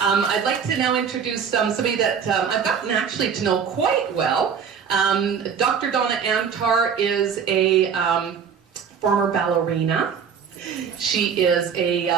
I'd like to now introduce somebody that I've gotten actually to know quite well. Dr. Donna Antarr is a former ballerina. She is a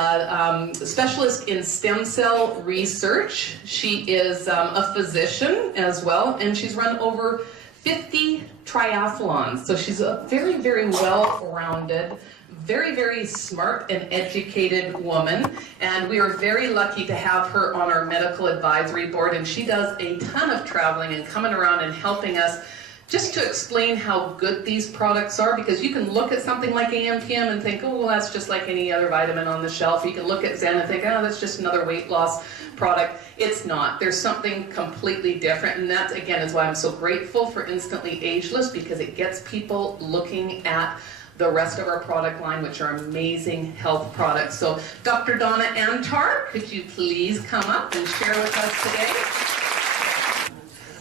specialist in stem cell research. She is a physician as well, and she's run over 50 triathlons. So she's a very, very well-rounded, very, very smart and educated woman, and we are very lucky to have her on our medical advisory board, and she does a ton of traveling and coming around and helping us just to explain how good these products are, because you can look at something like AMPM and think, oh, well, that's just like any other vitamin on the shelf. You can look at Zen and think, oh, that's just another weight loss product. It's not. There's something completely different, and that, again, is why I'm so grateful for Instantly Ageless, because it gets people looking at the rest of our product line, which are amazing health products. So, Dr. Donna Antarr, could you please come up and share with us today?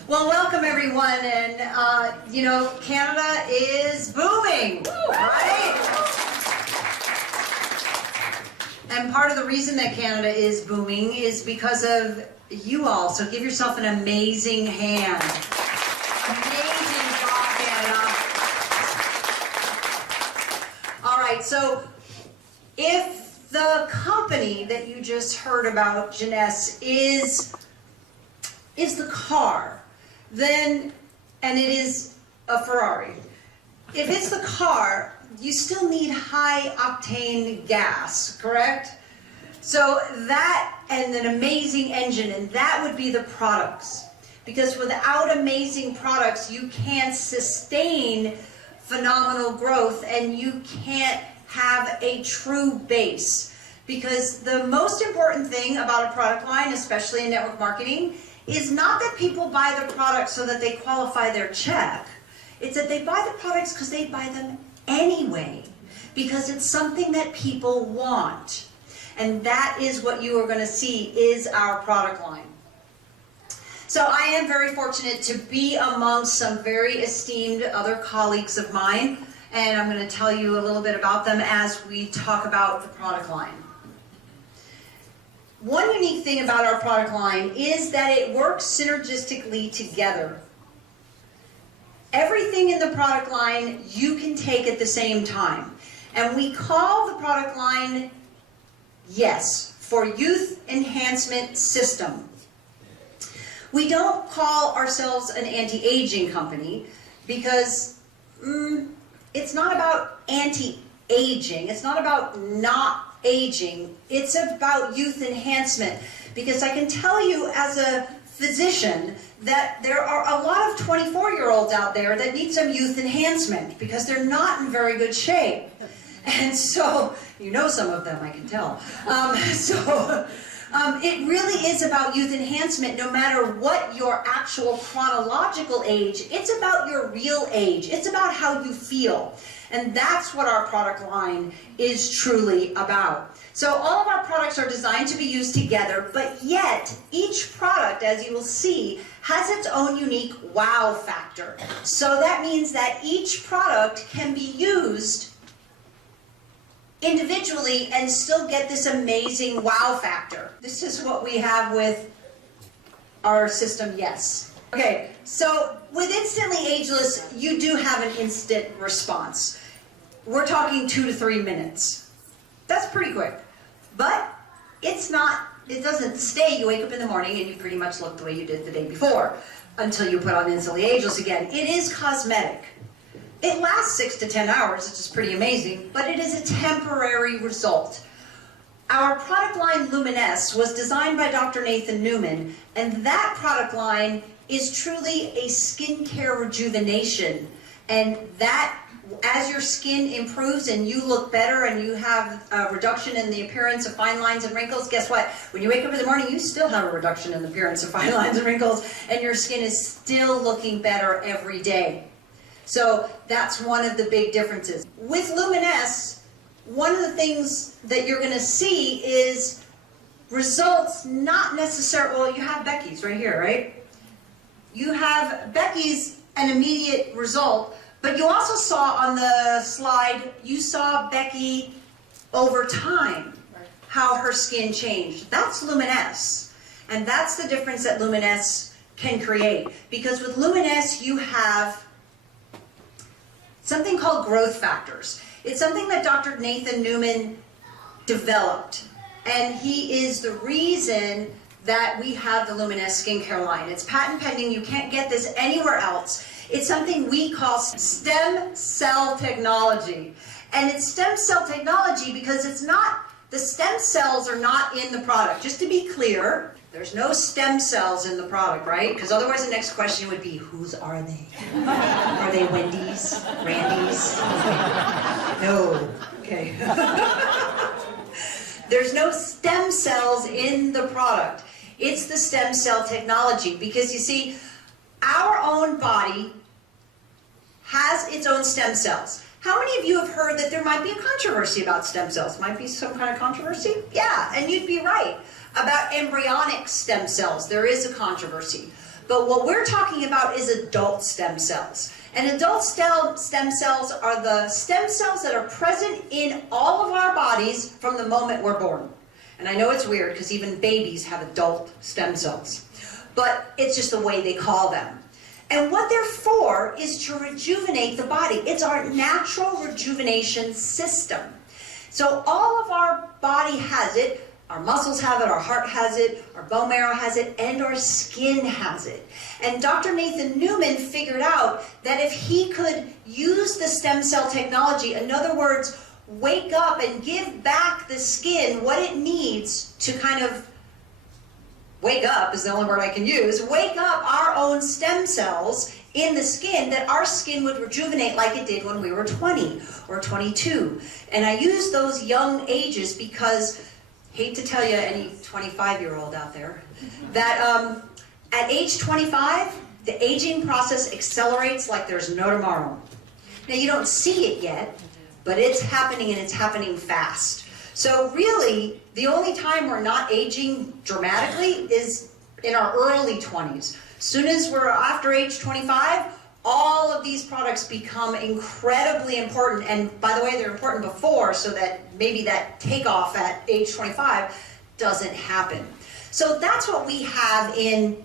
Well, welcome everyone, and you know, Canada is booming, right? And part of the reason that Canada is booming is because of you all, so give yourself an amazing hand. Amazing job, Canada. All right, so if the company that you just heard about, Jeunesse, is the car, then, and it is a Ferrari. If it's the car, you still need high octane gas, correct? So that and an amazing engine, and that would be the products. Because without amazing products, you can't sustain phenomenal growth, and you can't have a true base. Because the most important thing about a product line, especially in network marketing, is not that people buy the products so that they qualify their check. It's that they buy the products because they buy them anyway, because it's something that people want. And that is what you are going to see is our product line. So I am very fortunate to be amongst some very esteemed other colleagues of mine, and I'm going to tell you a little bit about them as we talk about the product line. One unique thing about our product line is that it works synergistically together. Everything in the product line you can take at the same time. And we call the product line YES, for Youth Enhancement System. We don't call ourselves an anti-aging company because it's not about anti-aging. It's not about not aging. It's about youth enhancement, because I can tell you as a physician that there are a lot of 24-year-olds out there that need some youth enhancement because they're not in very good shape. And so, you know some of them, I can tell. It really is about youth enhancement no matter what your actual chronological age. It's about your real age. It's about how you feel. And that's what our product line is truly about. So all of our products are designed to be used together, but yet each product, as you will see, has its own unique wow factor. So that means that each product can be used individually and still get this amazing wow factor. This is what we have with our system, YES. Okay, so with Instantly Ageless, you do have an instant response. We're talking 2 to 3 minutes. That's pretty quick. But it's not, it doesn't stay. You wake up in the morning and you pretty much look the way you did the day before until you put on Instantly Ageless again. It is cosmetic. It lasts 6 to 10 hours, which is pretty amazing, but it is a temporary result. Our product line Jeunesse was designed by Dr. Nathan Newman, and that product line is truly a skincare rejuvenation. And that, as your skin improves and you look better and you have a reduction in the appearance of fine lines and wrinkles, guess what? When you wake up in the morning, you still have a reduction in the appearance of fine lines and wrinkles, and your skin is still looking better every day. So that's one of the big differences. With Jeunesse, one of the things that you're going to see is results not necessarily, well, you have Becky's right here, right? You have Becky's an immediate result, but you also saw on the slide, you saw Becky over time, how her skin changed. That's Jeunesse. And that's the difference that Jeunesse can create. Because with Jeunesse, you have something called growth factors. It's something that Dr. Nathan Newman developed. And he is the reason that we have the Jeunesse skincare line. It's patent pending. You can't get this anywhere else. It's something we call stem cell technology. And it's stem cell technology because it's not, the stem cells are not in the product. Just to be clear, there's no stem cells in the product, right? Because otherwise the next question would be, whose are they? Are they Wendy's? Randy's? No. Okay. There's no stem cells in the product. It's the stem cell technology because you see, our own body has its own stem cells. How many of you have heard that there might be a controversy about stem cells? Might be some kind of controversy? Yeah, and you'd be right. About embryonic stem cells, there is a controversy. But what we're talking about is adult stem cells. And adult stem cells are the stem cells that are present in all of our bodies from the moment we're born. And I know it's weird because even babies have adult stem cells. But it's just the way they call them. And what they're for is to rejuvenate the body. It's our natural rejuvenation system. So all of our body has it. Our muscles have it, our heart has it, our bone marrow has it, and our skin has it. And Dr. Nathan Newman figured out that if he could use the stem cell technology, in other words, wake up and give back the skin what it needs to kind of wake up is the only word I can use, wake up our own stem cells in the skin, that our skin would rejuvenate like it did when we were 20 or 22. And I use those young ages because, hate to tell you, any 25-year-old out there, that at age 25, the aging process accelerates like there's no tomorrow. Now, you don't see it yet, but it's happening, and it's happening fast. So really, the only time we're not aging dramatically is in our early 20s. Soon as we're after age 25, all of these products become incredibly important. And by the way, they're important before, so that maybe that takeoff at age 25 doesn't happen. So that's what we have in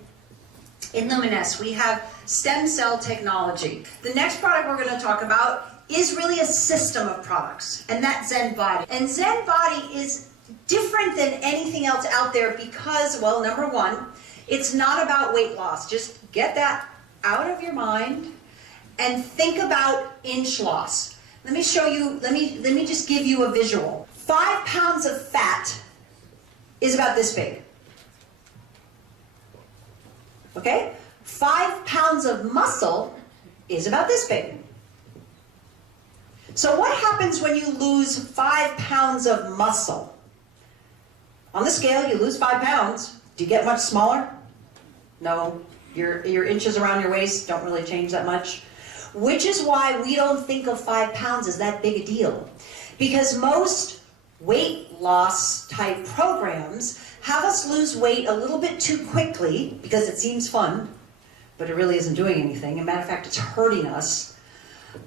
Jeunesse. We have stem cell technology. The next product we're going to talk about is really a system of products, and that's Zen Body. And Zen Body is different than anything else out there because, well, number one, it's not about weight loss. Just get that out of your mind and think about inch loss. Let me show you, let me just give you a visual. 5 pounds of fat is about this big. Okay? 5 pounds of muscle is about this big. So what happens when you lose 5 pounds of muscle? On the scale, you lose 5 pounds. Do you get much smaller? No. Your inches around your waist don't really change that much. Which is why we don't think of 5 pounds as that big a deal. Because most weight loss type programs have us lose weight a little bit too quickly because it seems fun, but it really isn't doing anything. As a matter of fact, it's hurting us.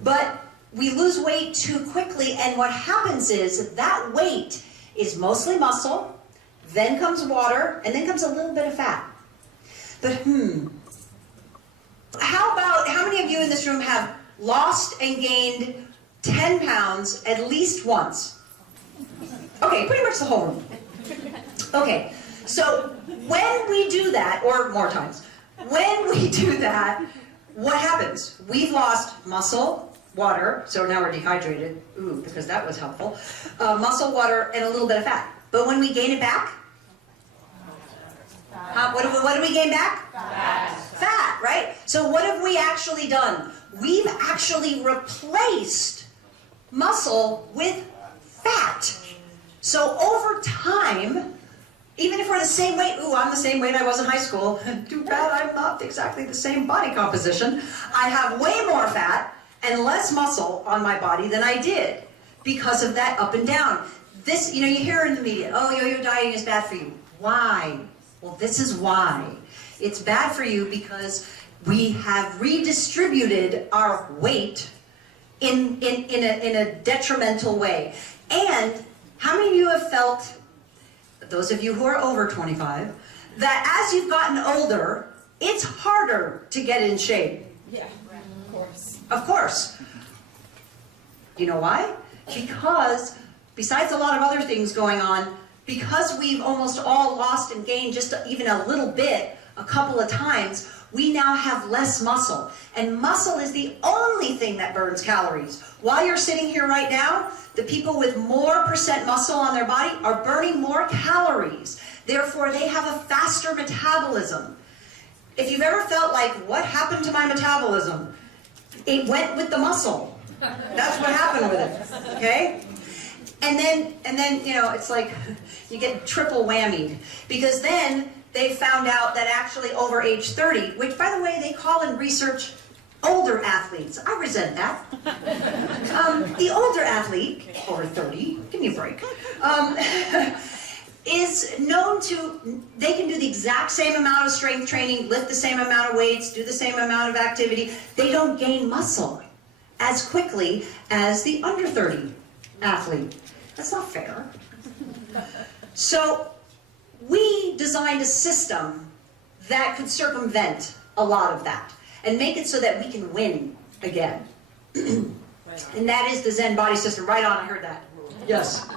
But we lose weight too quickly, and what happens is that weight is mostly muscle, then comes water, and then comes a little bit of fat. But how many of you in this room have lost and gained 10 pounds at least once? Okay, pretty much the whole room. Okay, so when we do that, or more times, when we do that, what happens? We've lost muscle, water, so now we're dehydrated, because that was helpful, muscle, water, and a little bit of fat. But when we gain it back, what do we gain back? Fat, right? So what have we actually done? We've actually replaced muscle with fat. So over time, even if we're the same weight, I'm the same weight I was in high school. Too bad I'm not exactly the same body composition. I have way more fat and less muscle on my body than I did because of that up and down. This, you hear in the media, oh, yo-yo dieting is bad for you. Why? Well, this is why. It's bad for you because we have redistributed our weight in a detrimental way. And how many of you have felt, those of you who are over 25, that as you've gotten older, it's harder to get in shape. Yeah, of course. Of course. You know why? Because besides a lot of other things going on, because we've almost all lost and gained just even a little bit a couple of times, we now have less muscle. And muscle is the only thing that burns calories. While you're sitting here right now, the people with more % muscle on their body are burning more calories. Therefore, they have a faster metabolism. If you've ever felt like, what happened to my metabolism? It went with the muscle. That's what happened with it, okay? And then, you know, it's like you get triple whammied. Because then they found out that actually over age 30, which by the way, they call in research older athletes. I resent that. The older athlete, over 30, give me a break, is known to, they can do the exact same amount of strength training, lift the same amount of weights, do the same amount of activity. They don't gain muscle as quickly as the under 30 athlete. That's not fair. So we designed a system that could circumvent a lot of that and make it so that we can win again. And that is the Zen body system. Right on, I heard that. Yes.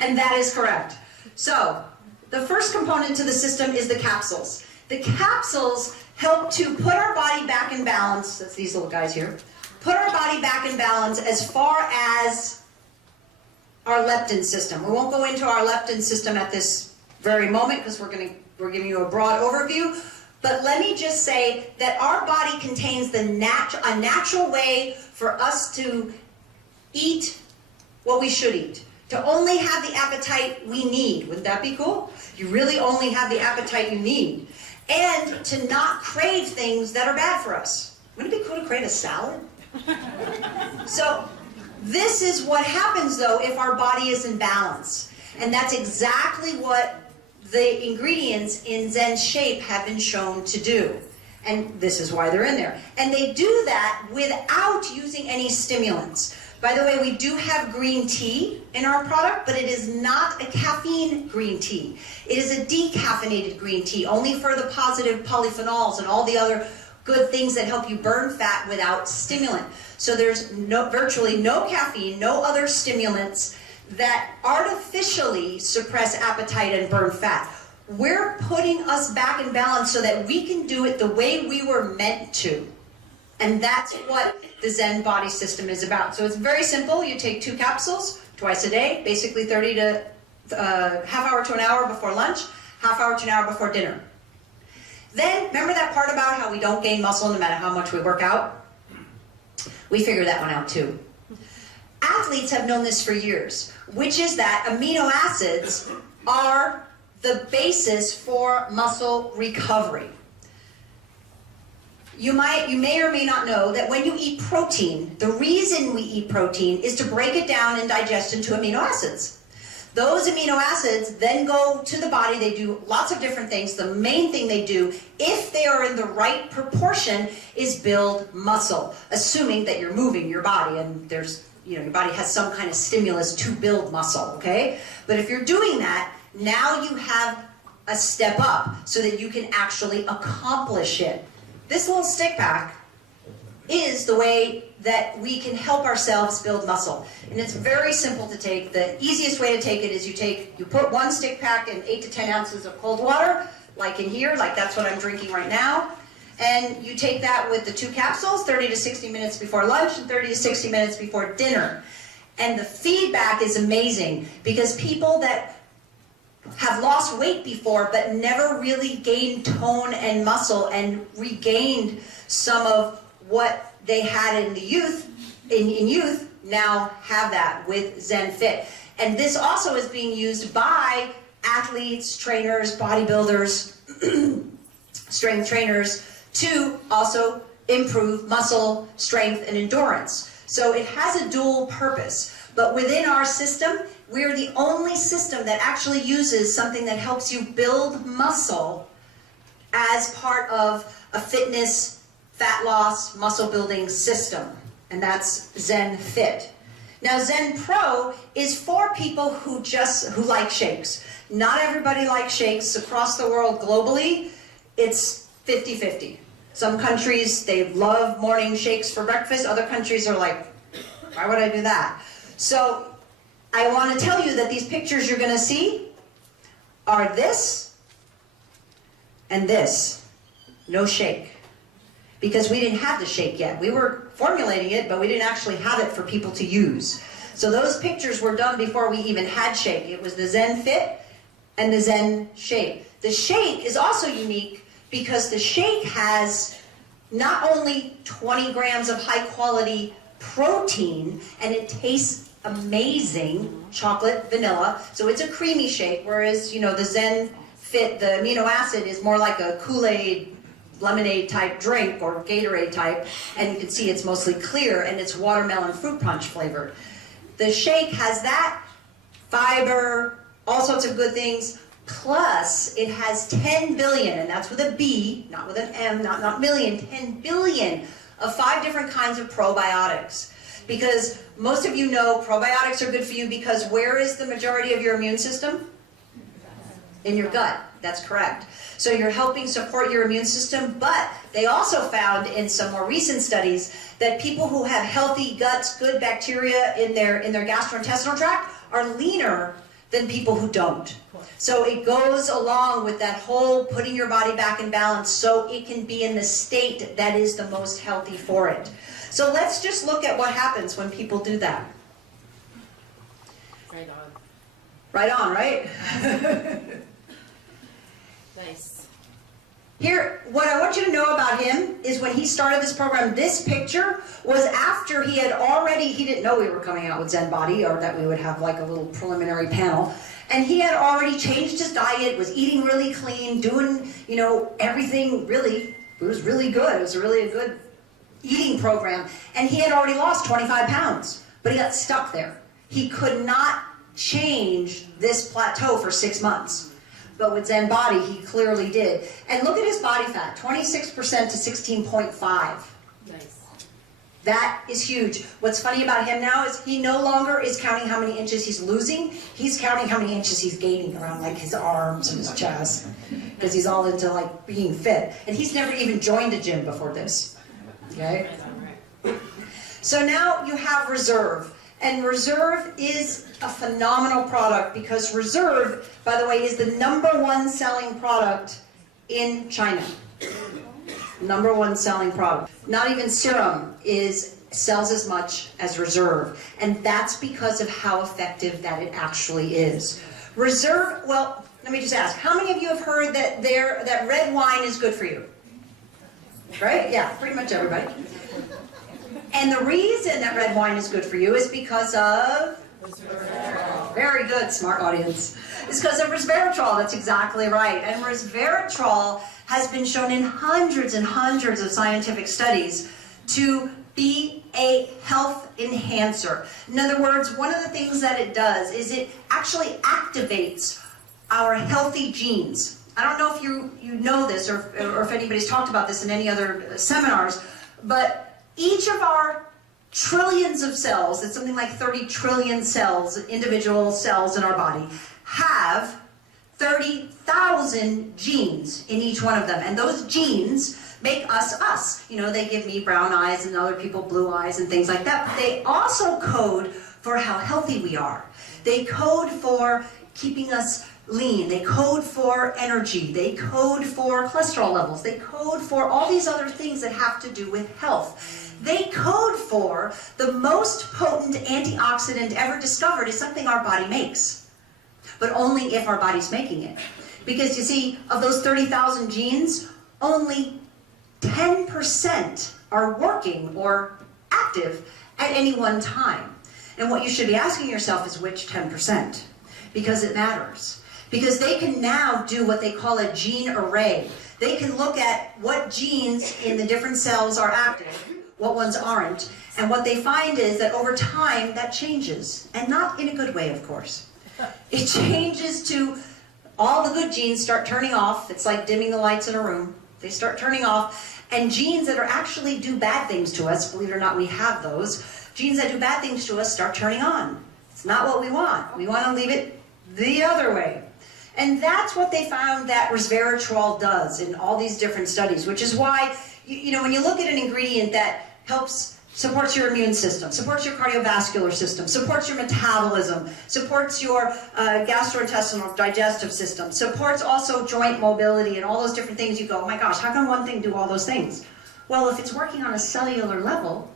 And that is correct. So the first component to the system is the capsules. The capsules help to put our body back in balance. That's these little guys here. Put our body back in balance as far as our leptin system. We won't go into our leptin system at this very moment because we're giving you a broad overview. But let me just say that our body contains a natural way for us to eat what we should eat. To only have the appetite we need. Wouldn't that be cool? You really only have the appetite you need. And to not crave things that are bad for us. Wouldn't it be cool to crave a salad? So this is what happens though if our body is in balance. And that's exactly what the ingredients in Zen Shape have been shown to do. And this is why they're in there. And they do that without using any stimulants. By the way, we do have green tea in our product, but it is not a caffeine green tea. It is a decaffeinated green tea, only for the positive polyphenols and all the other good things that help you burn fat without stimulant. So there's virtually no caffeine, no other stimulants that artificially suppress appetite and burn fat. We're putting us back in balance so that we can do it the way we were meant to. And that's what the Zen body system is about. So it's very simple. You take 2 capsules twice a day, basically 30 to half hour to an hour before lunch, half hour to an hour before dinner. Then, remember that part about how we don't gain muscle no matter how much we work out? We figured that one out too. Athletes have known this for years, which is that amino acids are the basis for muscle recovery. You may or may not know that when you eat protein, the reason we eat protein is to break it down and digest into amino acids. Those amino acids then go to the body. They do lots of different things. The main thing they do, if they are in the right proportion, is build muscle, assuming that you're moving your body and your body has some kind of stimulus to build muscle, okay? But if you're doing that, now you have a step up so that you can actually accomplish it. This little stick pack is the way that we can help ourselves build muscle. And it's very simple to take. The easiest way to take it is you put 1 stick pack in 8 to 10 ounces of cold water, like in here, like that's what I'm drinking right now. And you take that with the 2 capsules, 30 to 60 minutes before lunch and 30 to 60 minutes before dinner. And the feedback is amazing because people that have lost weight before but never really gained tone and muscle and regained some of what they had in the youth, in youth, now have that with Zen Fit. And this also is being used by athletes, trainers, bodybuilders, strength trainers to also improve muscle strength and endurance. So it has a dual purpose. But within our system, we're the only system that actually uses something that helps you build muscle as part of a fitness, fat loss, muscle building system. And that's Zen Fit. Now Zen Pro is for people who like shakes. Not everybody likes shakes. Across the world globally, it's 50-50. Some countries, they love morning shakes for breakfast. Other countries are like, why would I do that? So I want to tell you that these pictures you're going to see are this and this. No shake. Because we didn't have the shake yet. We were formulating it, but we didn't actually have it for people to use. So those pictures were done before we even had shake. It was the Zen Fit and the Zen Shake. The shake is also unique because the shake has not only 20 grams of high quality protein, and it tastes amazing, chocolate, vanilla, so it's a creamy shake, whereas, you know, the Zen Fit, the amino acid is more like a Kool-Aid, lemonade type drink or Gatorade type, and you can see it's mostly clear and it's watermelon fruit punch flavored. The shake has that, fiber, all sorts of good things, plus it has 10 billion, and that's with a B, not with an M, not million, 10 billion of 5 different kinds of probiotics. Because most of you know probiotics are good for you because where is the majority of your immune system? In your gut, that's correct. So you're helping support your immune system, but they also found in some more recent studies that people who have healthy guts, good bacteria in their gastrointestinal tract are leaner than people who don't. So it goes along with that whole putting your body back in balance so it can be in the state that is the most healthy for it. So let's just look at what happens when people do that. Right on. Right on, right? Nice. Here, what I want you to know about him is when he started this program, this picture was after he had already, he didn't know we were coming out with Zen Body or that we would have like a little preliminary panel. And he had already changed his diet, was eating really clean, doing, you know, everything really, it was really good. It was really a good eating program. And he had already lost 25 pounds, but he got stuck there. He could not change this plateau for 6 months. But with Zen Body, he clearly did. And look at his body fat, 26% to 16.5. Nice. That is huge. What's funny about him now is he no longer is counting how many inches he's losing. He's counting how many inches he's gaining around like his arms and his chest. Because he's all into like being fit. And he's never even joined a gym before this. Okay? So now you have Reserve. And Reserve is a phenomenal product because Reserve, by the way, is the #1 selling product in China. #1 selling product. Not even serum sells as much as Reserve. And that's because of how effective that it actually is. Reserve, well, let me just ask, how many of you have heard that red wine is good for you? Right? Yeah, pretty much everybody. And the reason that red wine is good for you is because of resveratrol. Very good, smart audience. It's because of resveratrol. That's exactly right. And resveratrol has been shown in hundreds and hundreds of scientific studies to be a health enhancer. In other words, one of the things that it does is it actually activates our healthy genes. I don't know if you know this or if anybody's talked about this in any other seminars, but each of our trillions of cells, it's something like 30 trillion cells, individual cells in our body, have 30,000 genes in each one of them. And those genes make us us. You know, they give me brown eyes and other people blue eyes and things like that. But they also code for how healthy we are. They code for keeping us lean. They code for energy. They code for cholesterol levels. They code for all these other things that have to do with health. They code for the most potent antioxidant ever discovered is something our body makes, but only if our body's making it. Because you see, of those 30,000 genes, only 10% are working or active at any one time. And what you should be asking yourself is which 10%? Because it matters. Because they can now do what they call a gene array. They can look at what genes in the different cells are active, what ones aren't, and what they find is that over time that changes, and not in a good way, of course. It changes to all the good genes start turning off. It's like dimming the lights in a room. They start turning off, and genes that are actually do bad things to us, believe it or not, we have those. Genes that do bad things to us start turning on. It's not what we want. We want to leave it the other way. And that's what they found that resveratrol does in all these different studies, which is why, you know, when you look at an ingredient that supports your immune system, supports your cardiovascular system, supports your metabolism, supports your gastrointestinal digestive system, supports also joint mobility and all those different things, you go, oh my gosh, how can one thing do all those things? Well, if it's working on a cellular level,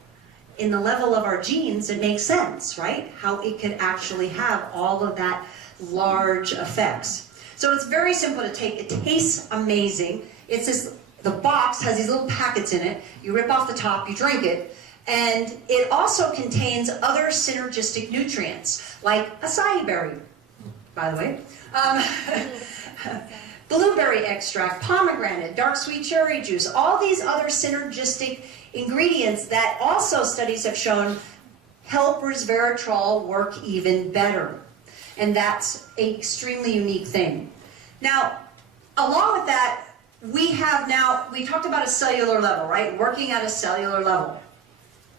in the level of our genes, it makes sense, right? How it could actually have all of that large effects. So it's very simple to take. It tastes amazing. It's this, the box has these little packets in it. You rip off the top, you drink it, and it also contains other synergistic nutrients, like acai berry, by the way, blueberry extract, pomegranate, dark sweet cherry juice, all these other synergistic ingredients that also studies have shown help resveratrol work even better. And that's an extremely unique thing. Now, along with that, we talked about a cellular level, right? Working at a cellular level.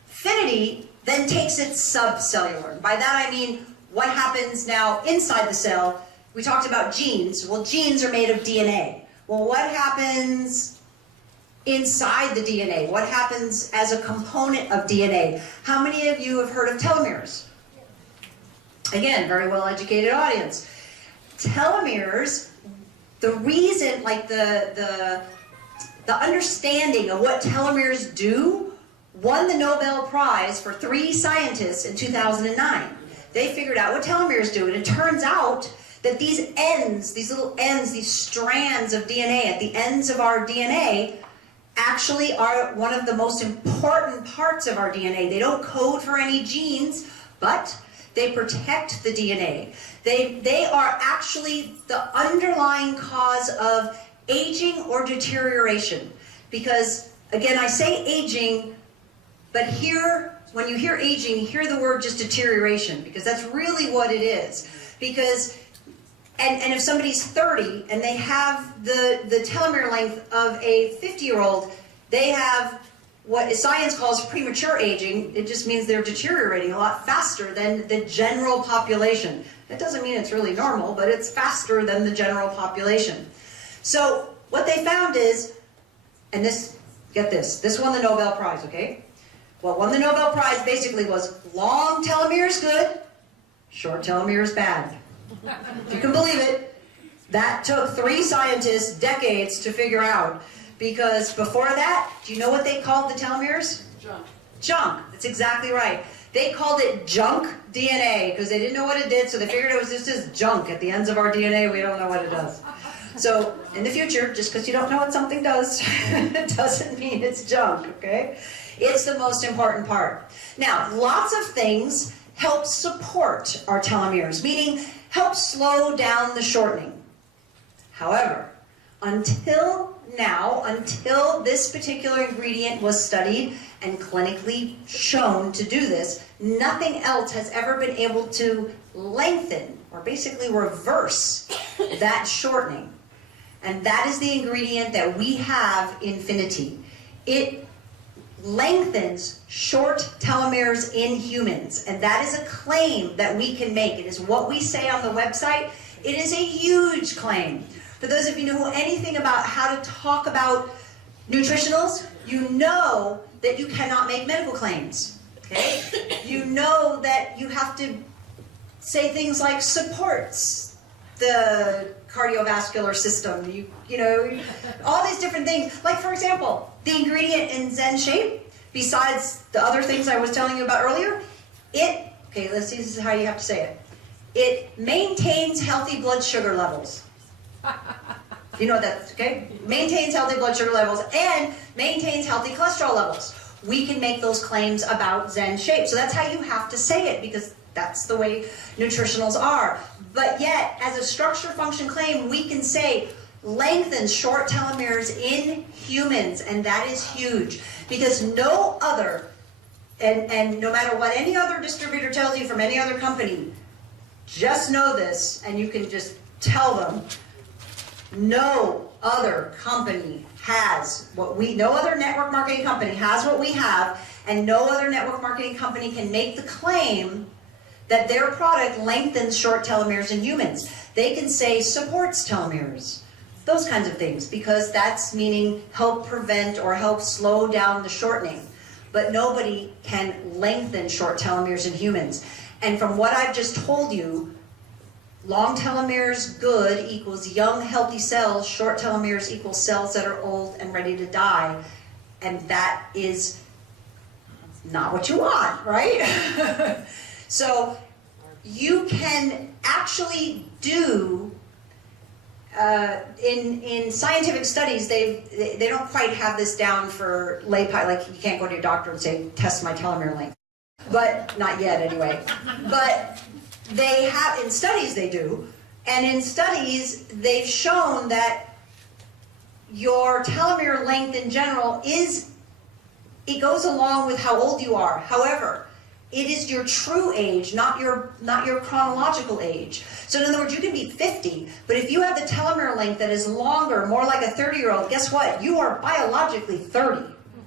Affinity then takes it subcellular. By that I mean, what happens now inside the cell? We talked about genes. Well, genes are made of DNA. Well, what happens inside the DNA? What happens as a component of DNA? How many of you have heard of telomeres? Again, very well-educated audience. Telomeres, the reason, like the understanding of what telomeres do, won the Nobel Prize for 3 scientists in 2009. They figured out what telomeres do, and it turns out that these ends, these little ends, these strands of DNA at the ends of our DNA actually are one of the most important parts of our DNA. They don't code for any genes, but they protect the DNA. They are actually the underlying cause of aging or deterioration. Because, again, I say aging, but here, when you hear aging, you hear the word just deterioration, because that's really what it is. Because, and if somebody's 30 and they have the telomere length of a 50-year-old, they have what science calls premature aging. It just means they're deteriorating a lot faster than the general population. That doesn't mean it's really normal, but it's faster than the general population. So what they found is, and this, get this, this won the Nobel Prize, okay? What won the Nobel Prize basically was long telomeres good, short telomeres bad. If you can believe it, that took 3 scientists decades to figure out. Because before that, do you know what they called the telomeres? Junk. Junk. That's exactly right. They called it junk DNA because they didn't know what it did, so they figured it was just junk at the ends of our DNA. We don't know what it does. So in the future, just because you don't know what something does, it doesn't mean it's junk, okay? It's the most important part. Now, lots of things help support our telomeres, meaning help slow down the shortening. However, until now, until this particular ingredient was studied and clinically shown to do this, nothing else has ever been able to lengthen or basically reverse that shortening. And that is the ingredient that we have in Infinity. It lengthens short telomeres in humans, and that is a claim that we can make. It is what we say on the website. It is a huge claim. For those of you who know anything about how to talk about nutritionals, you know that you cannot make medical claims, okay? You know that you have to say things like supports the cardiovascular system, you know, all these different things. Like, for example, the ingredient in Zen Shape, besides the other things I was telling you about earlier, okay, let's see, this is how you have to say it. It maintains healthy blood sugar levels. You know that, okay? Maintains healthy blood sugar levels and maintains healthy cholesterol levels. We can make those claims about Zen Shape. So that's how you have to say it, because that's the way nutritionals are. But yet, as a structure function claim, we can say lengthens short telomeres in humans, and that is huge. Because no other, and no matter what any other distributor tells you from any other company, just know this, and you can just tell them, no other company has what no other network marketing company has what we have, and no other network marketing company can make the claim that their product lengthens short telomeres in humans. They can say supports telomeres, those kinds of things, because that's meaning help prevent or help slow down the shortening. But nobody can lengthen short telomeres in humans. And from what I've just told you, long telomeres good equals young healthy cells, short telomeres equals cells that are old and ready to die. And that is not what you want, right? So you can actually do, in scientific studies, they don't quite have this down for lay, like you can't go to your doctor and say, test my telomere length. But, not yet anyway. But they have, in studies they do, and in studies they've shown that your telomere length in general it goes along with how old you are. However, it is your true age, not your chronological age. So in other words, you can be 50, but if you have the telomere length that is longer, more like a 30-year-old, guess what? You are biologically 30,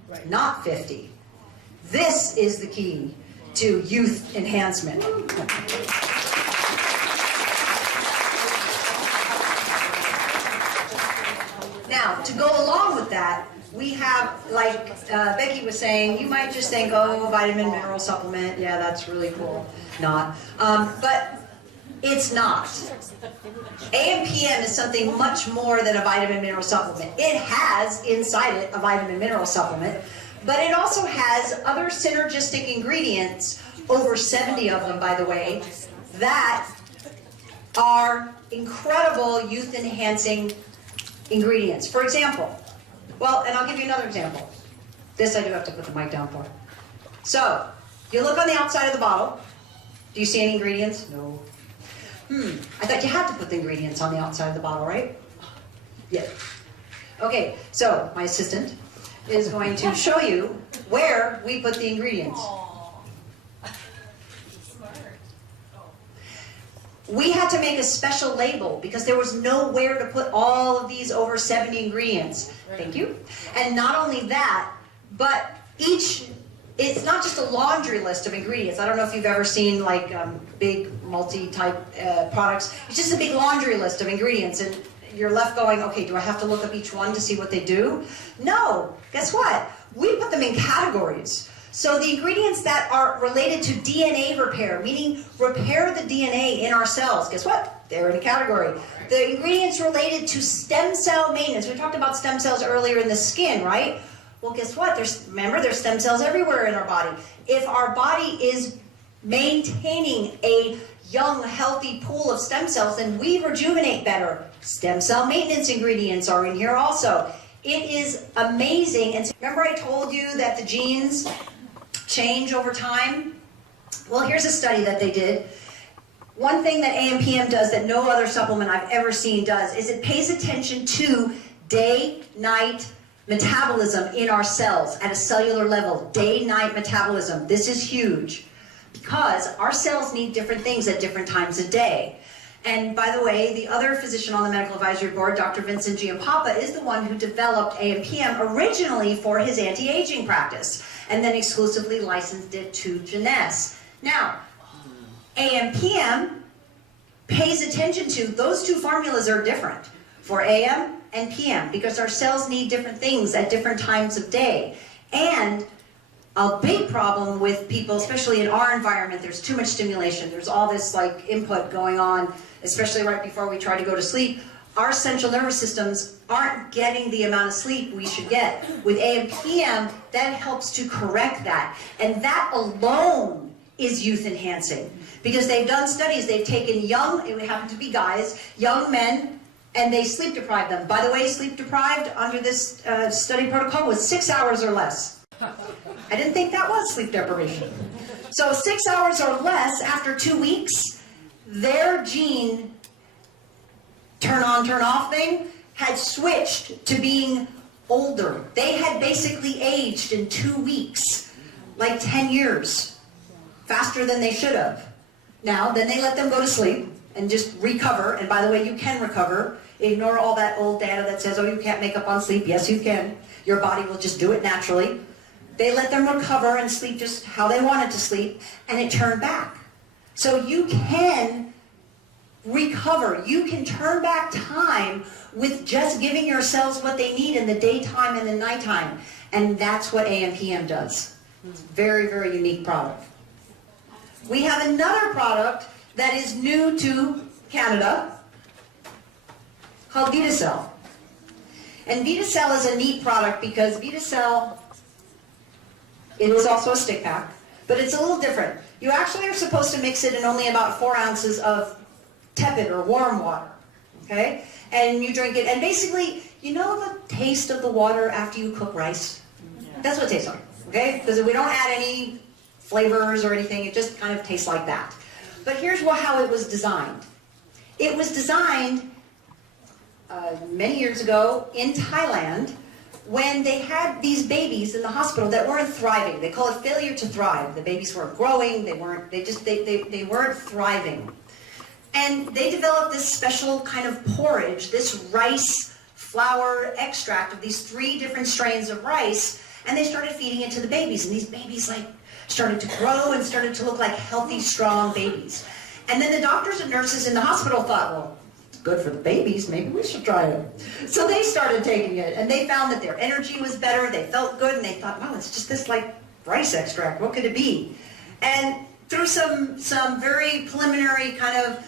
right, not 50. This is the key to youth enhancement. Now, to go along with that, we have, like Becky was saying, you might just think, oh, vitamin mineral supplement, yeah, that's really cool. Not. But it's not. AMPM is something much more than a vitamin mineral supplement. It has inside it a vitamin mineral supplement, but it also has other synergistic ingredients, over 70 of them, by the way, that are incredible youth-enhancing ingredients. For example, well, and I'll give you another example. This I do have to put the mic down for. So, you look on the outside of the bottle. Do you see any ingredients? No. I thought you had to put the ingredients on the outside of the bottle, right? Yeah. Okay, so my assistant is going to show you where we put the ingredients. We had to make a special label because there was nowhere to put all of these over 70 ingredients. Thank you. And not only that, but it's not just a laundry list of ingredients. I don't know if you've ever seen like big multi-type products. It's just a big laundry list of ingredients, and you're left going, okay, do I have to look up each one to see what they do? No. Guess what? We put them in categories. So the ingredients that are related to DNA repair, meaning repair the DNA in our cells, guess what? They're in a category. The ingredients related to stem cell maintenance. We talked about stem cells earlier in the skin, right? Well, guess what? Remember, there's stem cells everywhere in our body. If our body is maintaining a young, healthy pool of stem cells, then we rejuvenate better. Stem cell maintenance ingredients are in here also. It is amazing. And remember I told you that the genes change over time? Well, here's a study that they did. One thing that AMPM does that no other supplement I've ever seen does is it pays attention to day-night metabolism in our cells at a cellular level. Day-night metabolism. This is huge because our cells need different things at different times of day. And by the way, the other physician on the medical advisory board, Dr. Vincent Giampapa, is the one who developed AMPM originally for his anti-aging practice and then exclusively licensed it to Jeunesse. Now, AMPM pays attention to, those two formulas are different for AM and PM because our cells need different things at different times of day. And a big problem with people, especially in our environment, there's too much stimulation. There's all this like input going on, especially right before we try to go to sleep. Our central nervous systems aren't getting the amount of sleep we should get. With AMPM, that helps to correct that. And that alone is youth enhancing. Because they've done studies, they've taken young, it happened to be guys, young men, and they sleep deprived them. By the way, sleep deprived under this study protocol was 6 hours or less. I didn't think that was sleep deprivation. So 6 hours or less after 2 weeks, their gene turn on, turn off thing had switched to being older. They had basically aged in 2 weeks, like 10 years, faster than they should have. Now, then they let them go to sleep and just recover. And by the way, you can recover. Ignore all that old data that says, oh, you can't make up on sleep. Yes, you can. Your body will just do it naturally. They let them recover and sleep just how they wanted to sleep, and it turned back. So you can recover. You can turn back time with just giving your cells what they need in the daytime and the nighttime. And that's what AM/PM does. It's a very, very unique product. We have another product that is new to Canada called VitaCell. And VitaCell is a neat product because VitaCell, it is also a stick pack, but it's a little different. You actually are supposed to mix it in only about 4 ounces of tepid or warm water, okay? And you drink it, and basically, you know the taste of the water after you cook rice? That's what it tastes like, okay? Because we don't add any flavors or anything, it just kind of tastes like that. But here's how it was designed. It was designed many years ago in Thailand when they had these babies in the hospital that weren't thriving. They call it failure to thrive. The babies weren't growing, they weren't thriving. And they developed this special kind of porridge, this rice flour extract of these 3 different strains of rice, and they started feeding it to the babies, and these babies started to grow and started to look like healthy, strong babies. And then the doctors and nurses in the hospital thought, well, it's good for the babies, maybe we should try it. So they started taking it, and they found that their energy was better, they felt good, and they thought, wow, it's just this like rice extract, what could it be? And through some very preliminary kind of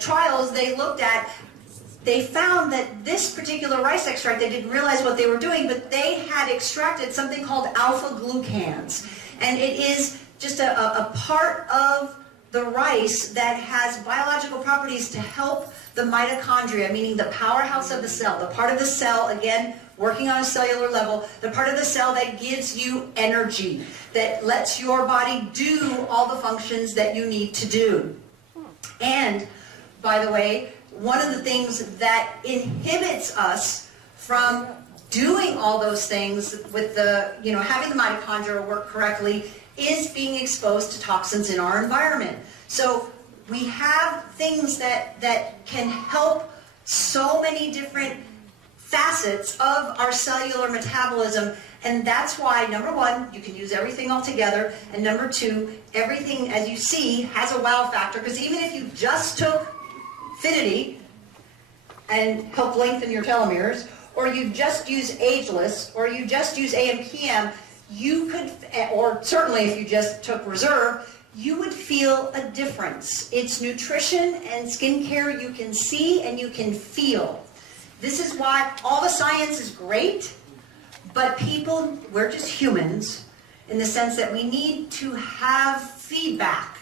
trials they found that this particular rice extract, they didn't realize what they were doing, but they had extracted something called alpha-glucans. And it is just a part of the rice that has biological properties to help the mitochondria, meaning the powerhouse of the cell, the part of the cell, again, working on a cellular level, the part of the cell that gives you energy, that lets your body do all the functions that you need to do. And, by the way, one of the things that inhibits us from doing all those things with the, having the mitochondria work correctly is being exposed to toxins in our environment. So we have things that can help so many different facets of our cellular metabolism, and that's why, number 1, you can use everything all together, and number 2, everything, as you see, has a wow factor, because even if you just took Finity and helped lengthen your telomeres, or you just use Ageless, or you just use AM/PM, you could, or certainly if you just took Reserve, you would feel a difference. It's nutrition and skincare you can see and you can feel. This is why all the science is great, but people, we're just humans in the sense that we need to have feedback,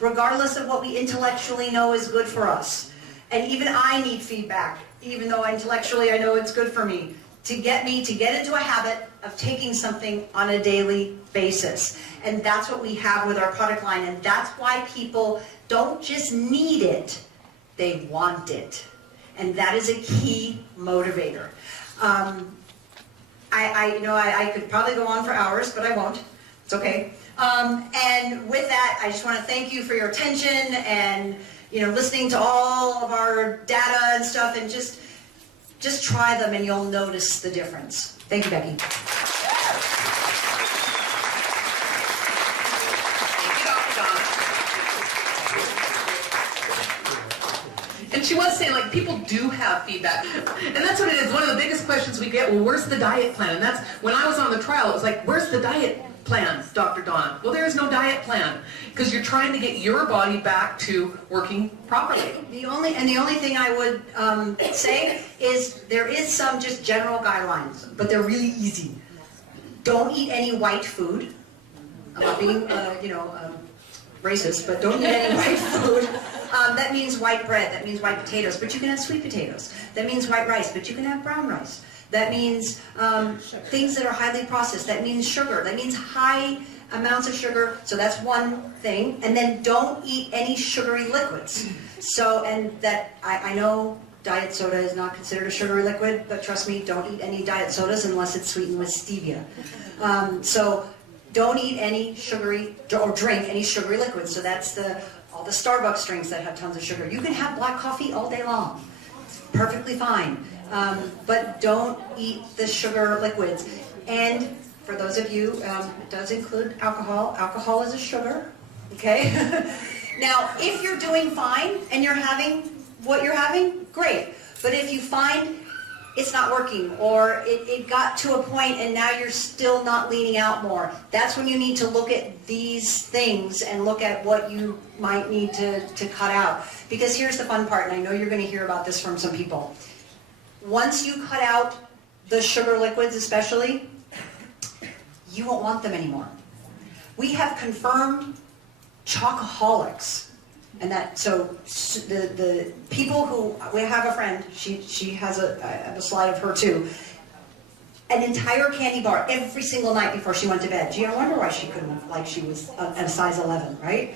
regardless of what we intellectually know is good for us. And even I need feedback, even though intellectually I know it's good for me to get into a habit of taking something on a daily basis. And that's what we have with our product line, and that's why people don't just need it, they want it. And that is a key motivator. I could probably go on for hours, but I won't. It's okay. And with that, I just want to thank you for your attention and listening to all of our data and stuff, and just try them and you'll notice the difference. Thank you, Becky. And she was saying, people do have feedback. And that's what it is. One of the biggest questions we get, well, where's the diet plan? And that's, when I was on the trial, it was like, where's the diet plan, Dr. Donna? Well, there is no diet plan, because you're trying to get your body back to working properly. The only thing I would say is there is some just general guidelines, but they're really easy. Don't eat any white food. I'm not being, racist, but don't eat any white food. That means white bread, that means white potatoes, but you can have sweet potatoes. That means white rice, but you can have brown rice. That means things that are highly processed. That means sugar. That means high amounts of sugar. So that's one thing. And then don't eat any sugary liquids. So, and that, I know diet soda is not considered a sugary liquid, but trust me, don't eat any diet sodas unless it's sweetened with stevia. So don't eat any sugary, or drink any sugary liquids. So that's all the Starbucks drinks that have tons of sugar. You can have black coffee all day long. It's perfectly fine. But don't eat the sugar liquids. And for those of you, it does include alcohol. Alcohol is a sugar, okay? Now, if you're doing fine and you're having what you're having, great. But if you find it's not working, or it got to a point and now you're still not leaning out more, that's when you need to look at these things and look at what you might need to cut out. Because here's the fun part, and I know you're going to hear about this from some people. Once you cut out the sugar liquids especially, you won't want them anymore. We have confirmed chocoholics. And that, so the people who, we have a friend, she has I have a slide of her too, an entire candy bar every single night before she went to bed. Gee, I wonder why she couldn't, like she was a size 11, right?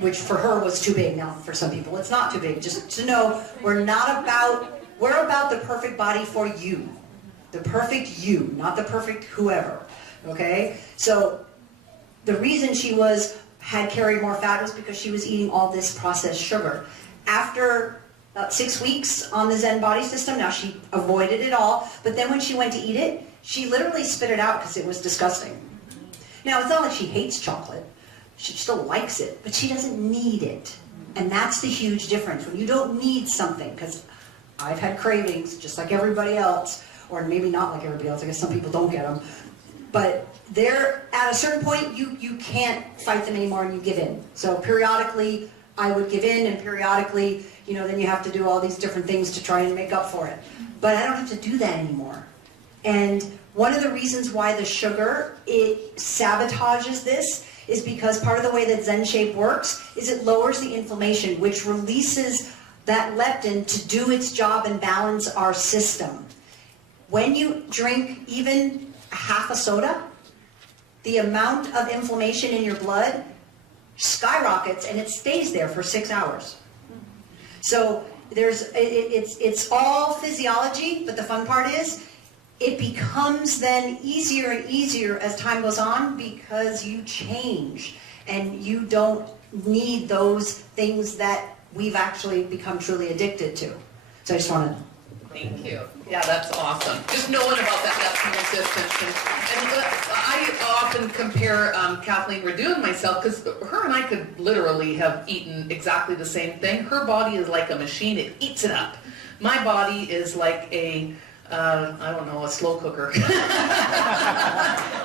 Which for her was too big. Now for some people it's not too big. Just to know, we're about the perfect body for you. The perfect you, not the perfect whoever, okay? So the reason she had carried more fat was because she was eating all this processed sugar. After about 6 weeks on the Zen body system, now she avoided it all, but then when she went to eat it, she literally spit it out because it was disgusting. Now, it's not like she hates chocolate. She still likes it, but she doesn't need it. And that's the huge difference. When you don't need something, because I've had cravings just like everybody else, or maybe not like everybody else, I guess some people don't get them, but they're at a certain point, you can't fight them anymore and you give in. So periodically I would give in, and periodically, then you have to do all these different things to try and make up for it. But I don't have to do that anymore. And one of the reasons why the sugar, it sabotages this, is because part of the way that Zen Shape works is it lowers the inflammation, which releases that leptin to do its job and balance our system. When you drink even half a soda, the amount of inflammation in your blood skyrockets and it stays there for 6 hours. So it's all physiology, but the fun part is it becomes then easier and easier as time goes on because you change and you don't need those things that we've actually become truly addicted to. So I just want to... Thank you. Yeah, that's awesome. Just knowing about that leptin resistance. And I often compare Kathleen Redu and myself, because her and I could literally have eaten exactly the same thing. Her body is like a machine. It eats it up. My body is like a a slow cooker.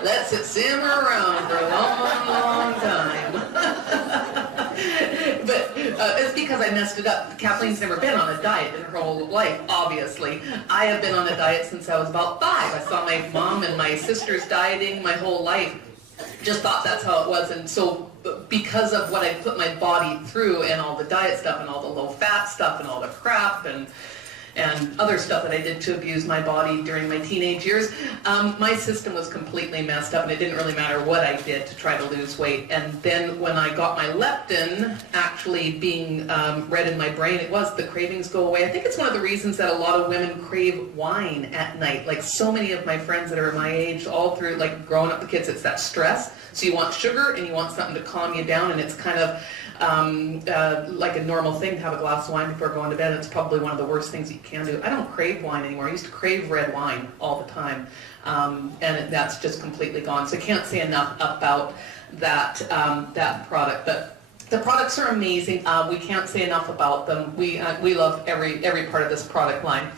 Lets it simmer around for a long, long time. But it's because I messed it up. Kathleen's never been on a diet in her whole life, obviously. I have been on a diet since I was about 5. I saw my mom and my sisters dieting my whole life. Just thought that's how it was. And so because of what I put my body through and all the diet stuff and all the low-fat stuff and all the crap and other stuff that I did to abuse my body during my teenage years, my system was completely messed up, and it didn't really matter what I did to try to lose weight. And then when I got my leptin actually being read in my brain, it was the cravings go away. I think it's one of the reasons that a lot of women crave wine at night. Like so many of my friends that are my age, all through like growing up, the kids, it's that stress. So you want sugar and you want something to calm you down, and it's kind of like a normal thing to have a glass of wine before going to bed. It's probably one of the worst things you can do. I don't crave wine anymore. I used to crave red wine all the time, and that's just completely gone. So I can't say enough about that product. But the products are amazing. We can't say enough about them. We love every part of this product line.